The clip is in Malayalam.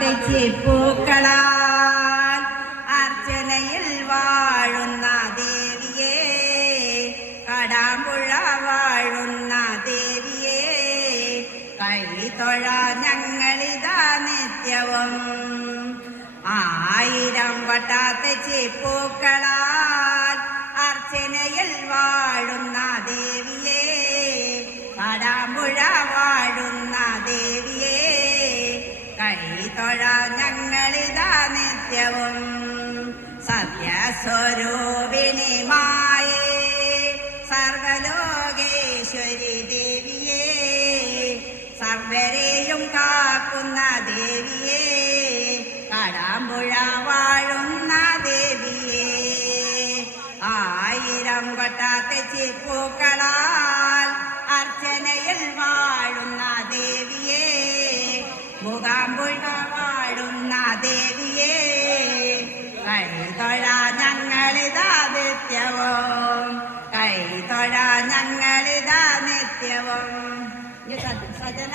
തെച്ചിപ്പൂക്കളാൽ അർച്ചനയിൽ വാഴുന്ന ദേവിയെ, കടാമ്പുഴ വാഴുന്ന ദേവിയെ കൈതൊഴ ഞങ്ങളിതാ നിത്യവും. 1000 വട്ട തെച്ചിപ്പൂക്കളാൽ അർച്ചനയിൽ വാഴുന്ന ദേവിയെ, കടാമ്പുഴ വാഴുന്ന ദേവിയെ കൈതൊഴ ഞങ്ങളിതാ നിത്യവും. സത്യസ്വരൂപിണി മായേ സർവലോകേശ്വരി ദേവിയെ, സർവരെയും കാക്കുന്ന ദേവിയെ, കടാമ്പുഴ വാഴുന്ന ദേവിയെ 1000 വട്ട തെച്ചിപ്പൂക്കളാൽ അർച്ചനയിൽ വാഴുന്ന ദേവിയെ, മൂകാംബുഴ വാഴുന്ന ദേവിയെ കൈതൊഴ ഞങ്ങളിതാ നിത്യവും, കൈതൊഴ ഞങ്ങളിതാ നിത്യവും. സജന